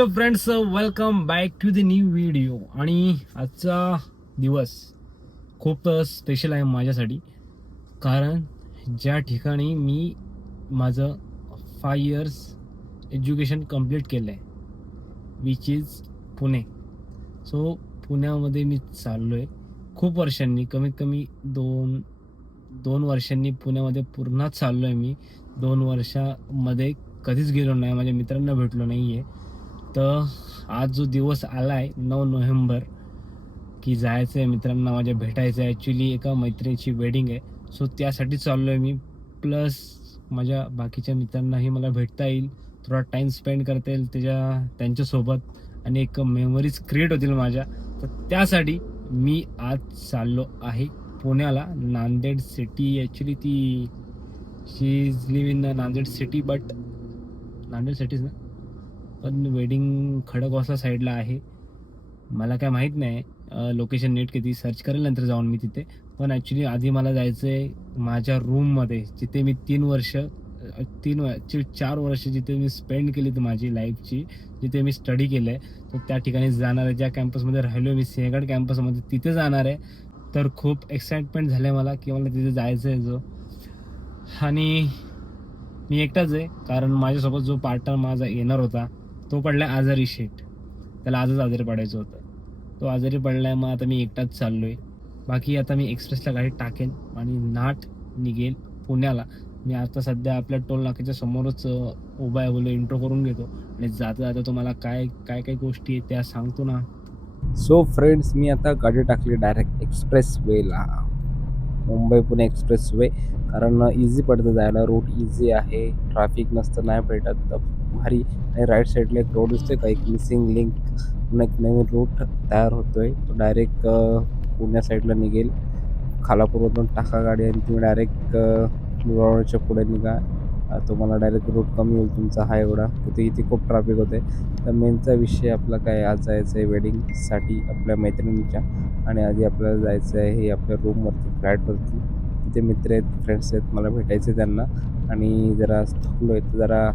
Hello friends welcome back to the new video आणि आजचा दिवस खूप uh, स्पेशल आहे माझ्यासाठी. कारण ज्या ठिकाणी मी माझं फाय इयर्स एज्युकेशन कंप्लीट केलं आहे विच इज पुणे. सो पुण्यामध्ये मी चाललो आहे खूप वर्षांनी. कमीत कमी दोन दोन वर्षांनी पुण्यामध्ये पूर्णच चाललो आहे मी. दोन वर्षामध्ये कधीच गेलो नाही. माझ्या मित्रांना भेटलो नाही आहे तर आज जो दिवस आला आहे नऊ नोव्हेंबर की जायचं आहे मित्रांना माझ्या भेटायचं आहे ॲक्च्युली एका मैत्रिणीची वेडिंग आहे. सो त्यासाठी चाललो आहे मी. प्लस माझ्या बाकीच्या मित्रांनाही मला भेटता येईल. थोडा टाईम स्पेंड करता येईल त्याच्या त्यांच्यासोबत. आणि एक मेमरीज क्रिएट होतील माझ्या. तर त्यासाठी मी आज चाललो आहे पुण्याला नांदेड सिटी ॲक्च्युली ती she is live in Nanded city but Nanded cities ना? पण वेडिंग खडकवासला साईडला आहे. मला काय माहीत नाही लोकेशन नेट किती सर्च करेल नंतर जाऊन मी तिथे. पण ॲक्च्युली आधी मला जायचं आहे माझ्या रूममध्ये जिथे मी तीन वर्ष तीन व- चार वर्ष जिथे मी स्पेंड केली होती माझी लाईफची जिथे मी स्टडी केलं आहे तर त्या ठिकाणी जाणार आहे. ज्या कॅम्पसमध्ये राहिलो मी सिंहगड कॅम्पसमध्ये तिथे जाणार आहे. तर खूप एक्साइटमेंट झालं आहे मला की मला तिथे जायचं आहे जो. आणि मी एकटाच आहे कारण माझ्यासोबत जो पार्टनर माझा येणार होता तो पडला आजारी शेट त्याला आजच आजारी पडायचं होतं. तो आजारी पडलाय मग आता मी एकटाच चाललोय. बाकी आता मी एक्सप्रेसला गाडी टाकेन आणि नाट निघेल पुण्याला. मी आता सध्या आपल्या टोल नाक्याच्या समोरच उभा आहे बोललो इंट्रो करून घेतो. आणि जाता जाता तुम्हाला काय काय काय गोष्टी आहेत त्या सांगतो ना. सो फ्रेंड्स मी आता गाडी टाकली डायरेक्ट एक्सप्रेस वेला मुंबई पुणे एक्सप्रेस वे कारण इझी पडतं जायला. रूट इझी आहे. ट्रॅफिक नसतं नाही भेटत. तर भारी. आणि राईट साईडला एक रोड दिसतोय का? एक मिसिंग लिंक म्हणून एक नवीन रूट तयार होतोय. तो डायरेक्ट पुण्या साईडला निघेल. खालापूरमधून टाका गाडी आणि तुम्ही डायरेक्ट मुरबाडच्या पुढे निघा. तुम्हाला डायरेक्ट रूट कमी होईल तुमचा हा एवढा. तिथे इथे खूप ट्रॅफिक होते. तर मेनचा विषय आपला काय आज जायचं आहे वेडिंगसाठी आपल्या मैत्रिणीच्या. आणि आधी आपल्याला जायचं आहे हे आपल्या रूमवरती फ्लॅटवरती तिथे मित्र आहेत फ्रेंड्स आहेत मला भेटायचे त्यांना. आणि जरा थकलो आहे तर जरा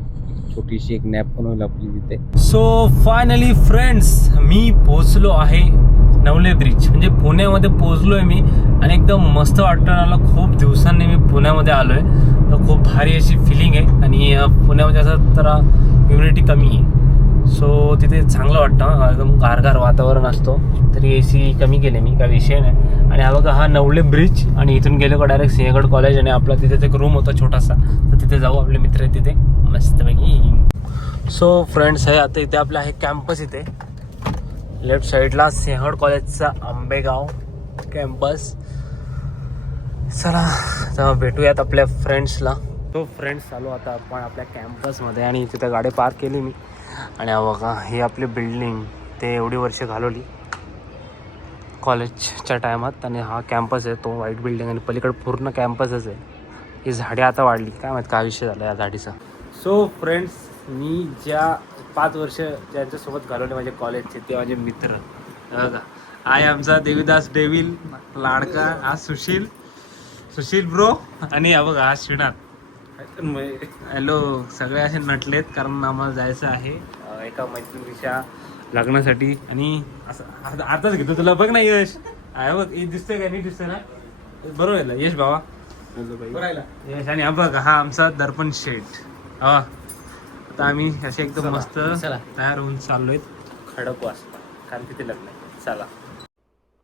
छोटीशी एक नॅप पण होईल आपली तिथे. सो फायनली फ्रेंड्स मी पोहोचलो आहे नवले ब्रिज. म्हणजे पुण्यामध्ये पोहोचलो आहे मी आणि एकदम मस्त वाटतं मला खूप दिवसांनी मी पुण्यामध्ये आलो आहे तर खूप भारी अशी फिलिंग आहे. आणि पुण्यामध्ये असं जरा इम्युनिटी कमी आहे. सो तिथे चांगलं वाटतं. एकदम गारगार वातावरण असतो. तरी ए सी कमी केले मी काय विषय नाही. आणि हा बघा हा नवले ब्रिज आणि इथून गेलो का डायरेक्ट सिंहगड कॉलेज आणि आपला तिथेच एक रूम होता छोटासा. तिथे जाऊ आपले मित्र आहेत तिथे. मस्तपैकी. सो फ्रेंड्स हे आता इथे आपलं आहे कॅम्पस इथे. लेफ्ट साईडला सिंहड कॉलेजचा आंबेगाव कॅम्पस चला तेव्हा भेटूयात आपल्या फ्रेंड्सला तो फ्रेंड्स चालू आता आपण आपल्या कॅम्पसमध्ये आणि तिथे गाडी पार्क केली मी. आणि बघा ही आपली बिल्डिंग ते एवढी वर्ष घालवली. कॉलेजच्या टायमात आणि हा कॅम्पस आहे तो व्हाईट बिल्डिंग आणि पलीकडे पूर्ण कॅम्पसच आहे. ही झाडे आता वाढली. काय माहीत काय आयुष्य झालं या झाडीचं. सो फ्रेंड्स मी ज्या पाच वर्ष ज्यांच्यासोबत घालवले माझे कॉलेजचे ते माझे मित्र. आय बघा. आमचा देवीदास डेविल लाडका हा सुशील. सुशील ब्रो आणि हा बघा हा श्रीनाथ हॅलो सगळे असे नटलेत कारण आम्हाला जायचं आहे एका मैत्रिणीच्या लग्नासाठी. आणि असं आता- आताच घेतो तुला. बघ ना यश. आहे बघ हे दिसतंय का? नाही दिसतंय ना? बरोबर आहे ना? यश भावा. यश आणि हा बघ हा आमचा दर्पण शेठ. हा. आता आम्ही असे एकदम मस्त तयार होऊन चाललोय. खडकवास कारण तिथे लग्न आहे. चला.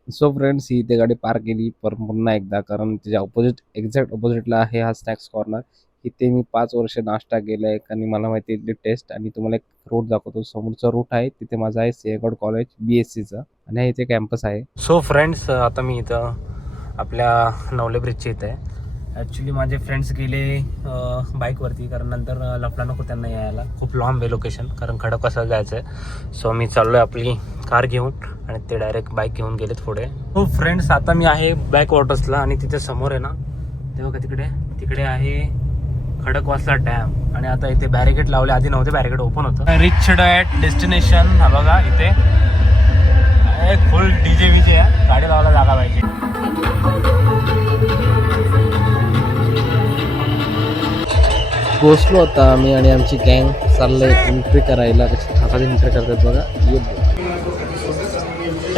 सो फ्रेंड्स ही इथे गाडी पार्क केली. पर पुन्हा एकदा कारण त्याच्या ऑपोजिट एक्झॅक्ट ऑपोजिटला आहे हा स्नॅक्स कॉर्नर इथे मी पाच वर्ष नाश्ता केला आहे आणि मला माहिती आहे टेस्ट आणि तुम्हाला एक रूट दाखवतो. समोरचा रूट आहे तिथे माझा आहे सिंहगड कॉलेज बी एस सीचा आणि हा इथे कॅम्पस आहे. सो फ्रेंड्स आता मी इथं आपल्या नवले ब्रिजच्या इथं आहे. ॲक्च्युली माझे फ्रेंड्स गेले बाईकवरती कारण नंतर लपला नको त्यांना यायला. खूप लांब आहे लोकेशन कारण खडकवासला जायचं आहे सो मी चाललो आहे आपली कार घेऊन आणि ते डायरेक्ट बाईक घेऊन गेलेत पुढे. हो फ्रेंड्स आता मी आहे बॅक वॉटर्सला आणि तिथे समोर आहे ना तेव्हा का तिकडे. तिकडे आहे खडकवासला डॅम आणि आता इथे बॅरिकेड लावले. आधी नव्हते बॅरिकेड ओपन होतं. रिच डॅट डेस्टिनेशन हा बघा इथे. फुल डीजे विजे आहे गाडी लावायला जागा पाहिजे. पोचलो आता आम्ही आणि आमची गँग चाललंय एंट्री करायला. कशी हातात एंट्री करतात बघा.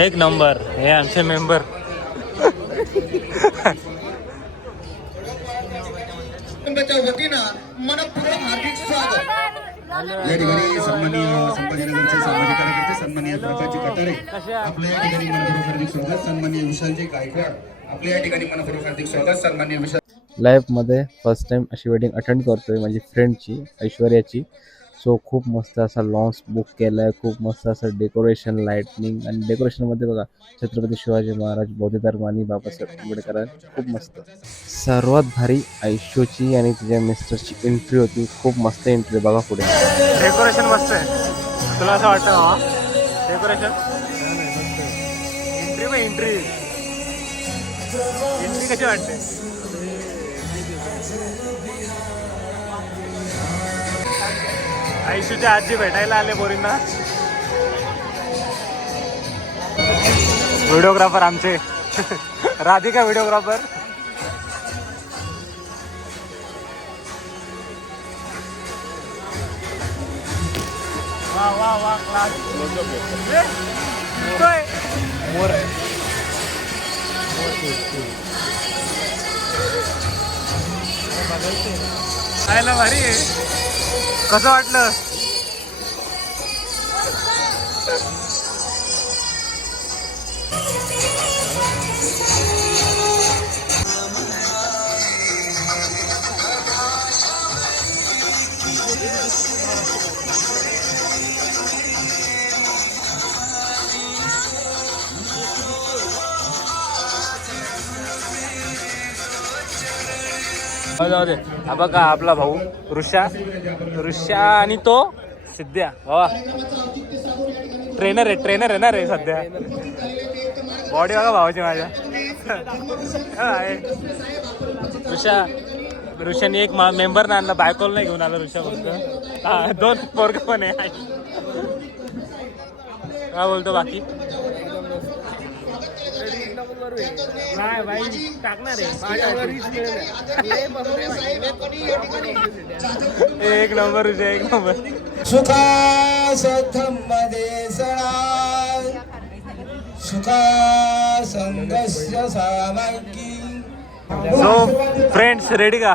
एक नंबर. हे आमचे मेंबर कुटुंबाच्या वतीनं मनपूर्वक हार्दिक स्वागत या ठिकाणी सन्माननीय संभाजीनगरचे सामाजिक कार्यकर्ते सन्माननीय प्रकाशजी कटारे आपल्या या ठिकाणी मनपूर्वक हार्दिक स्वागत सन्माननीय विशालजी गायकवाड आपल्या या ठिकाणी मनपूर्वक हार्दिक स्वागत सन्माननीय विशाल लाईफमध्ये फर्स्ट टाइम अशी वेडिंग अटेंड करतोय माझी फ्रेंडची ऐश्वर्याची. सो खूप मस्त असा लॉन्स बुक केला आहे खूप मस्त असं डेकोरेशन लाईटनिंग आणि डेकोरेशनमध्ये बघा छत्रपती शिवाजी महाराज बौद्ध धर्मानी बाबासाहेब आंबेडकर खूप मस्त. सर्वात भारी ऐशोची आणि तिच्या मिस्टरची एंट्री होती. खूप मस्त एंट्री बघा पुढे. डेकोरेशन मस्त आहे. तुला असं वाटतं डेकोरेशन एंट्री एंट्री एंट्री कशी वाटते? आयुष्याच्या आजी भेटायला आले बोरींना व्हिडिओग्राफर आमचे. राधिका व्हिडिओग्राफर. वा वा वा क्लास. मोर खायला भारी आहे. कसं वाटलं? जाऊ दे हा बघा आपला भाऊ ऋषा. ऋषा आणि तो सिद्ध्या. बाबा ट्रेनर आहे ट्रेनर आहे ना रे सध्या. बॉडी बघा भावाची माझ्या. ऋषा. ऋषाने एक मेंबर ना आणला बायकोल नाही घेऊन आला ऋषा फक्त हा दोन पोरग पण आहे. काय बोलतो बाकी. नाही बाई टाकणार आहे. एक नंबर ऋषा एक नंबर. सुखा मध्ये सणा सुखा संघस्य सामायिकी सो फ्रेंड्स रेडी का?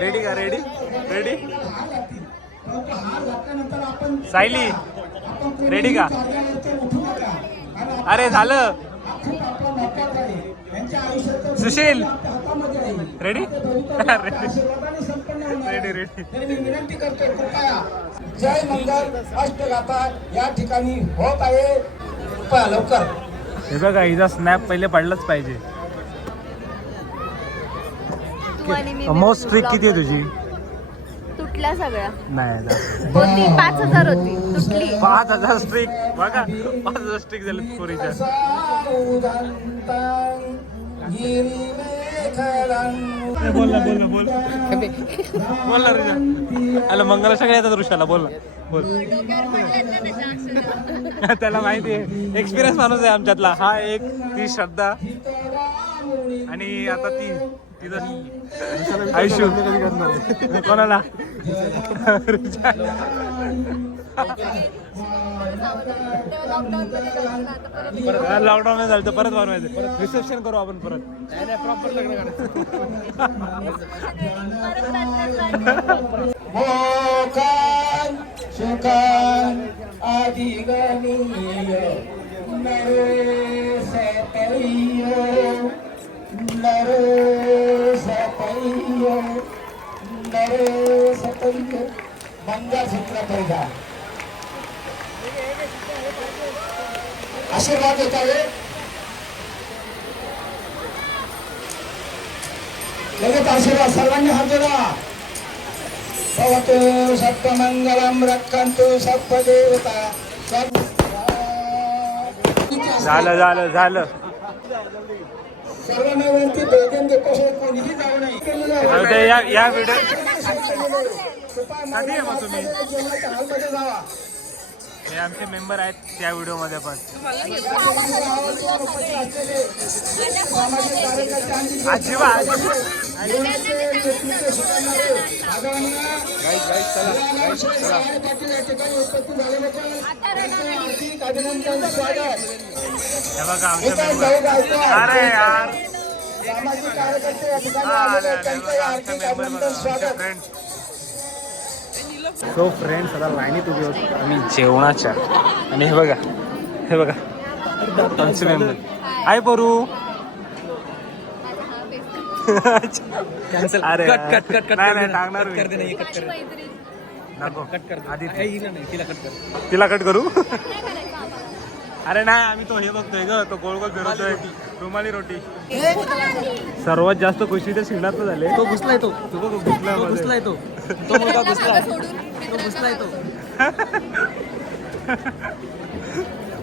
रेडी का? रेडी रेडी सायली रेडी का? अरे झालं. सुशील. रेडी रेडी रेडी मी विनंती करतो कृपया जय मंगल अष्टगाथा या ठिकाणी होत आहे. कृपया लवकर. हे बघा हिचा स्नॅप पहिले पडलाच पाहिजे. मोस्ट ट्रिक किती आहे तुझी? तुटल्या सगळ्या नाही होती पाच हजार होती तुटली. पाच हजार स्ट्रिक बघा पाच हजार स्ट्रिक झाले पोरीच्या. बोल ना बोल ना बोल. बोल ना ऋषा. हॅलो मंगला सगळे येतात ऋषाला बोल ना. बोल. त्याला माहिती आहे एक्सपिरियन्स माणूस आहे आमच्यातला. हा एक ती श्रद्धा. आणि आता ती. तिथं आयुष्य कोणाला? लॉकडाऊन नाही झालं तर परत बनवायचं. रिसेप्शन करू आपण परत. मोकान सुखान अधिगमीय पैदा आशीर्वाद देत आहे लगेच आशीर्वाद सर्वांनी हात जोडा. भवतु सत्वमङ्गलं रक्षन्तु सर्वदेवता. झालं झालं झालं. सर्वांना विनंती देतो कोणीही जाऊ नये. या व्हिडिओ कधी मग तुम्ही? हे आमचे मेंबर आहेत त्या व्हिडिओमध्ये पण हे बघा. अरे यार हा, बघा, सो फ्रेंड्स आता लाईनीत उभे होतो. आम्ही जेवणाच्या. आणि हे बघा हे बघा. आमचे मेंबर हाय बरू कॅन्सल अरे कट कट कट कट नाही टाकणार मी. कर दे नाही कट कर. नको. कट कर. आधी तिला कट कर. तिला कट करू? अरे नाही आम्ही तो हे बघतोय ग तो गोल गोल फिरवतोय रुमाली रोटी. सर्वात जास्त खुशी ते श्रीनाथ झाले. तो. घुसलाय तो घुसला. घुसलाय तो. तो मुलगा घुसलाय. तो घुसलाय तो.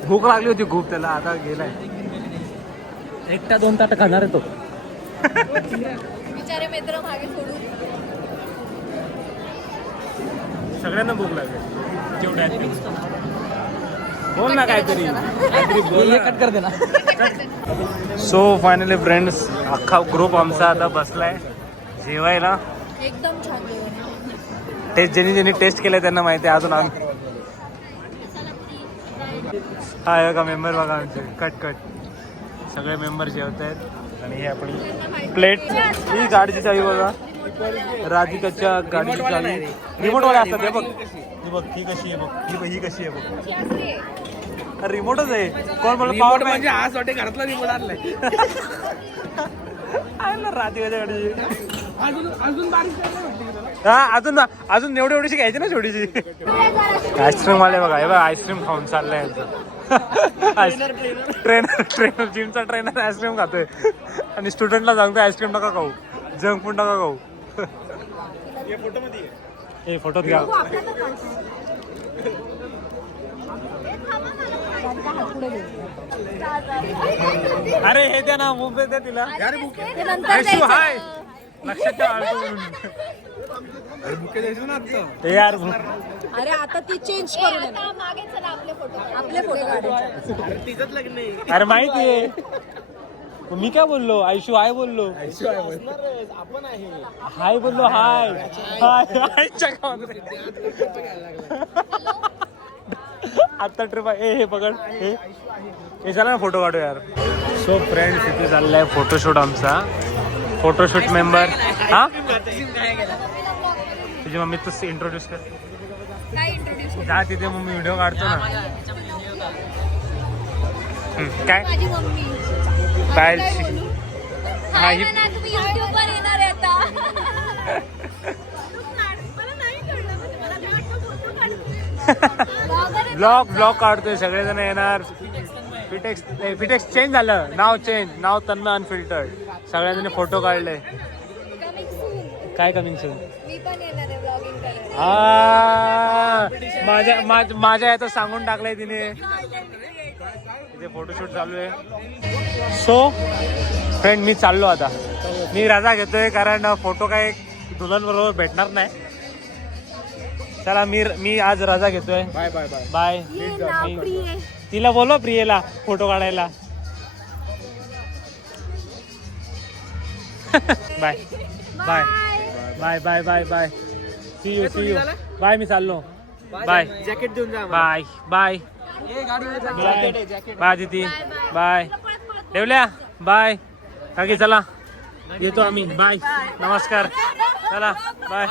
भूक लागली होती खूप त्याला आता गेलाय. एकटा दोन ताट खाणार आहे तो. बिचारे मित्र मागे सोडून. सगळ्यांना भूक लागली. जेवढे आहेत तेवढे. बोल ना काहीतरी. कट कर दे ना. सो फायनली फ्रेंड्स अख्खा ग्रुप आमचा आता बसलाय. जेवायला. एकदम छान जेवण टेस्ट ज्यांनी ज्यांनी टेस्ट केलंय त्यांना माहिती आहे अजून आम्ही. हा बघा मेंबर बघा आमचे. कट कट सगळे मेंबर जेवत आहेत आणि ही आपली प्लेट ही गाडीची चावी बघा. राधिकाच्या गाडीची चावी. रिमोट वाले असतात हे बघ. बघ ही कशी आहे बघ ही बघ ही कशी आहे बघ. रिमोटच आहे. कोण बोल पॉवर म्हणजे आज वाटे घरातला रिमोट आणलाय. गाडीची. अजून अजून बारीक? हा अजून अजून एवढी एवढीशी घ्यायची ना छोटीशी. आईस्क्रीम आले बघा हे बघा आईस्क्रीम खाऊन चाललंय ट्रेनर ट्रेनर जिमचा ट्रेनर आईस्क्रीम खातोय. आणि स्टुडंटला सांगतोय आईस्क्रीम नका खाऊ. जंक फूड नका खाऊ. हे फोटोत घ्या अरे हे द्या ना मुंबईत द्या तिला. ते. हाय. लक्षात ठेवा हे यार अरे आता ती चेंज करून आता मागे चला आपले फोटो आपले फोटो अरे माहिती आहे. मी काय बोललो? आयशू हाय बोललो. आपण आहे हाय बोललो हाय. हाय हाय. चका आता ट्रिप ए हे पकड हे. हे चला ना फोटो काढू यार. सो फ्रेंड्स इथे चाललाय फोटोशूट आमचा. फोटोशूट मेंबर हा? तुझी मम्मी तू इंट्रोड्यूस कर. काय इंट्रोड्यूस जा तिथे मम्मी व्हिडिओ काढतो ना. हम्म, काय? माझी मम्मी. हा, ही- म्हणजे आहे. ब्लॉग ब्लॉग काढतोय सगळेजण येणार. फिटेक्स फिटेक्स चेंज झालं. नाव चेंज नाव तन्मय अनफिल्टर्ड सगळ्यांनी फोटो काढले. काय कमी सर मी पण येणार आहे ब्लॉगिंग करायला. आ माझ्या माझ्या याचं सांगून टाकलंय तिने. तिथे फोटोशूट चालू आहे. सो फ्रेंड मी चाललो आता. मी रजा घेतोय कारण फोटो काय दुल्हन बरोबर भेटणार नाही. चला मी मी आज रजा घेतोय. बाय बाय बाय बाय तिला बोलव प्रियेला फोटो काढायला. Bye bye bye bye bye bye see you see you bye मी चाललो. बाय जॅकेट देऊन जा बाय बाय बाय बाय दिदी बाय. ठेवल्या? बाय. काकी चला. येतो आम्ही. बाय. नमस्कार. चला. बाय.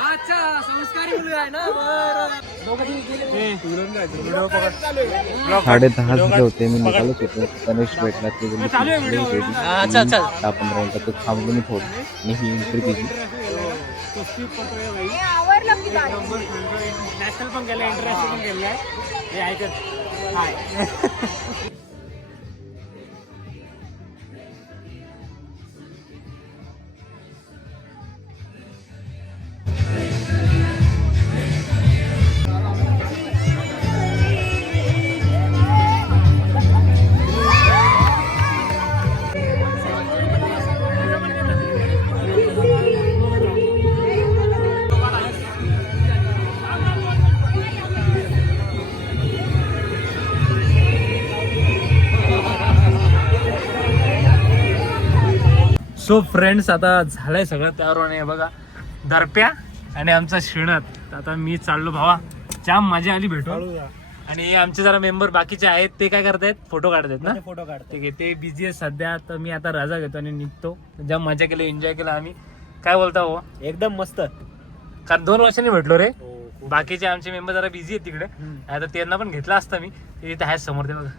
साडे. दहा झाले. होते मी. निघालोच होतो. गणेश भेटला ते. दहा पंधरा मिनिटात थांबलो मी थोडं आणि ही एंट्री केली नॅशनल पण केलं इंटरनॅशनल पण केलं आहे हे ऐकत सो फ्रेंड्स आता झालंय सगळं त्यावर हे बघा दरप्या आणि आमचा श्रीनाथ आता मी चाललो भावा. जाम मजा आली भेटून. आणि आमचे जरा मेंबर बाकीचे आहेत ते काय करतायत? फोटो काढतायत ना? फोटो काढतो आहे ते बिझी आहेत सध्या. तर मी आता रजा घेतो आणि निघतो. जाम मजा केली एन्जॉय केला आम्ही. काय बोलता हो एकदम मस्त. कारण दोन वर्षांनी भेटलो रे. हो, बाकीचे आमचे मेंबर जरा बिझी आहेत तिकडे. आता त्यांना पण घेतला असता मी. ते इथे आहेत समोर ते बघा.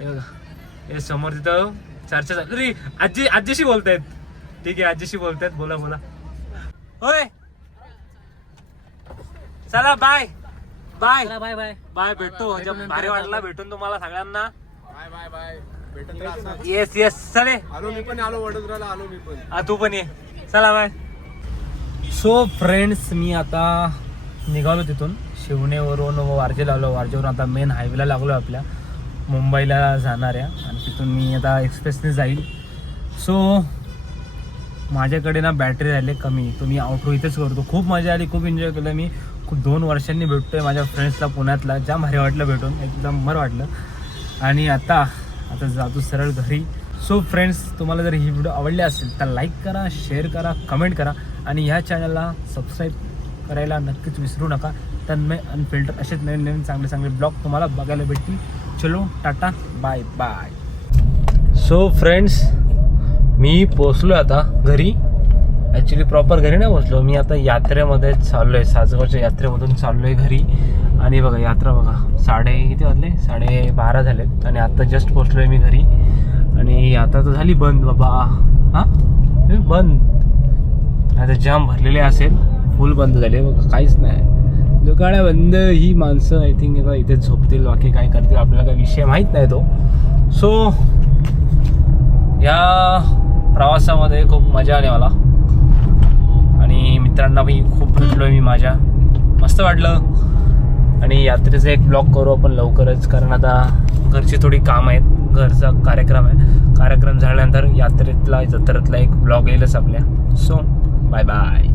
हे बघा. हे समोर तिथं चर्चा चालू. अरे आजी आजीशी बोलतायत. ठीक आहे आजीशी बोलतायत. बोला बोला. होय. चला bye bye bye bye bye भेटतो जब भारी वाटला भेटून तुम्हाला सगळ्यांना. येस येस चले आलो मी पण आलो वडोदराला आलो मी पण. हा तू पण ये. चला बाय सो फ्रेंड्स मी आता निघालो तिथून. शिवणेवरून वारजेला आलो वारजेवरून आता मेन हायवेला लागलो आपल्या. मुंबईला जाणाऱ्या आणि तिथून मी आता एक्सप्रेसने जाईल. सो माझ्याकडे ना बॅटरी राहिले कमी. तो मी आउटरो इथेच करतो. खूप मजा आली खूप एन्जॉय केलं मी. खूप दोन वर्षांनी भेटतोय माझ्या फ्रेंड्सला पुण्यातला. जाम भारी वाटलं भेटून एकदम बरं वाटलं. आणि आता आता जातो सरळ घरी. सो फ्रेंड्स तुम्हाला जर ही व्हिडिओ आवडली असेल तर लाईक करा शेअर करा कमेंट करा. आणि ह्या चॅनलला सबस्क्राईब करायला नक्कीच विसरू नका. तन्मय अनफिल्टर असेच नवीन नवीन चांगले चांगले ब्लॉग तुम्हाला बघायला भेटतील. चलो Tata bye bye so friends मी पोचलो आता घरी. ॲक्च्युली प्रॉपर घरी नाही पोचलो मी आता यात्रेमध्ये चाललो आहे सासगावच्या यात्रेमधून चाललो आहे घरी. आणि बघा यात्रा बघा. साडे किती वाजले? साडे बारा झालेत. आणि आता जस्ट पोचलो आहे मी घरी. आणि आता तर झाली बंद बाबा. हां? बंद. आता जाम भरलेले असेल. फुल बंद झाले बघा काहीच नाही. दुकानं बंद ही माणसं आय थिंक इथे झोपतील बाकी काय करतील आपल्याला काही विषय माहीत नाही तो. सो या प्रवासामध्ये खूप मजा आली मला. आणि मित्रांना मी खूप भेटलो मी माझ्या. मस्त वाटलं. आणि यात्रेचा एक ब्लॉग करू आपण लवकरच कारण आता घरची थोडी काम आहेत घरचा कार्यक्रम आहे. कार्यक्रम झाल्यानंतर यात्रेतला जत्रेतला एक ब्लॉग येईलच आपल्या. So bye bye